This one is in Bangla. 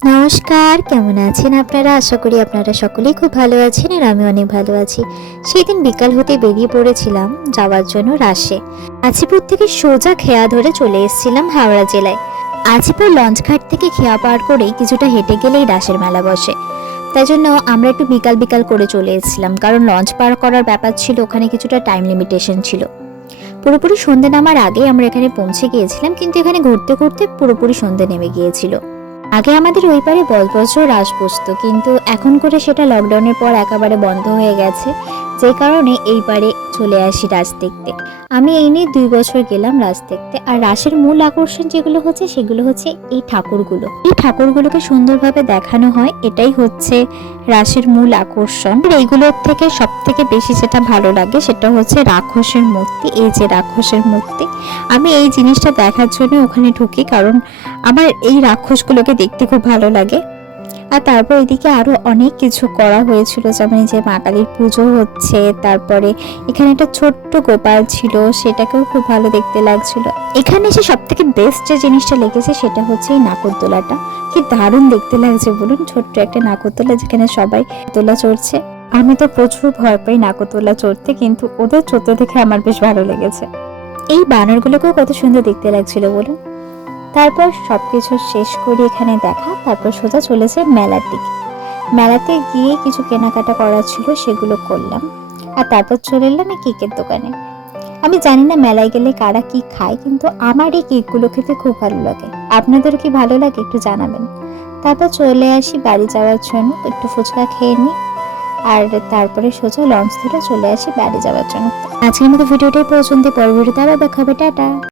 নমস্কার, কেমন আছেন আপনারা? আশা করি আপনারা সকলেই খুব ভালো আছেন আর আমি অনেক ভালো আছি। সেই দিন বিকাল হতে বেরিয়ে পড়েছিলাম যাওয়ার জন্য রাসে। আজিপুর থেকে সোজা খেয়া ধরে চলে এসেছিলাম হাওড়া জেলায়। আজিপুর লঞ্চঘাট থেকে খেয়া পার করেই কিছুটা হেঁটে গেলেই রাসের মেলা বসে। তাই জন্য আমরা একটু বিকাল বিকাল করে চলে এসেছিলাম, কারণ লঞ্চ পার করার ব্যাপার ছিল, ওখানে কিছুটা টাইম লিমিটেশন ছিল। পুরোপুরি সন্ধে নামার আগেই আমরা এখানে পৌঁছে গিয়েছিলাম, কিন্তু এখানে ঘুরতে ঘুরতে পুরোপুরি সন্ধে নেমে গিয়েছিল। আগে আমাদের ওই পারে বছর রাস বসতো, কিন্তু এখন করে সেটা লকডাউনের পর একেবারে বন্ধ হয়ে গেছে, যে কারণে এই পারে চলে আসি রাস দেখতে। আমি এই নিয়ে 2 বছর গেলাম রাস দেখতে। আর রাসের মূল আকর্ষণ যেগুলো হচ্ছে সেগুলো হচ্ছে এই ঠাকুরগুলোকে সুন্দরভাবে দেখানো হয়, এটাই হচ্ছে রাসের মূল আকর্ষণ। এইগুলোর থেকে সব থেকে বেশি যেটা ভালো লাগে সেটা হচ্ছে রাক্ষসের মূর্তি। এই যে রাক্ষসের মূর্তি, আমি এই জিনিসটা দেখার জন্য ওখানে ঢুকি, কারণ আমার এই রাক্ষসগুলোকে দেখতে খুব ভালো লাগে। আর তারপর এদিকে আরো অনেক কিছু করা হয়েছিল, যেমন এই যে মা কালীর পুজো হচ্ছে, তারপরে এখানে একটা ছোট্ট গোপাল ছিল, সেটাকেও খুব ভালো দেখতে লাগছিল। এখানে এসে সব থেকে বেস্ট যে জিনিসটা লেগেছে সেটা হচ্ছে এই নাগরদোলাটা। কি দারুণ দেখতে লাগছে বলুন, ছোট্ট একটা নাগরদোলা যেখানে সবাই দোলা চড়ছে। আমি তো প্রচুর ভয় পাই নাগরদোলা চড়তে, কিন্তু ওদের চড়তে দেখে আমার বেশ ভালো লেগেছে। এই বানরগুলোকেও কত সুন্দর দেখতে লাগছিল বলুন। তারপর সবকিছু শেষ করে এখানে দেখা, তারপর সোজা চলেছে মেলার দিকে। মেলাতে গিয়ে কিছু কেনাকাটা করার ছিল, সেগুলো করলাম। আর তারপর চলে এলাম এই কেকের দোকানে। আমি জানি না মেলায় গেলে কারা কি খায়, কিন্তু আমার এই কেকগুলো খেতে খুব ভালো লাগে। আপনাদের কি ভালো লাগে একটু জানাবেন। তারপর চলে আসি বাড়ি যাওয়ার জন্য, একটু ফুচকা খেয়ে নিই, আর তারপরে সোজা লঞ্চ ধরে চলে আসি বাড়ি যাওয়ার জন্য। আজকের মতো ভিডিওটাই পর্যন্ত, পরবর্তীতে আবার দেখা হবে, টাটা।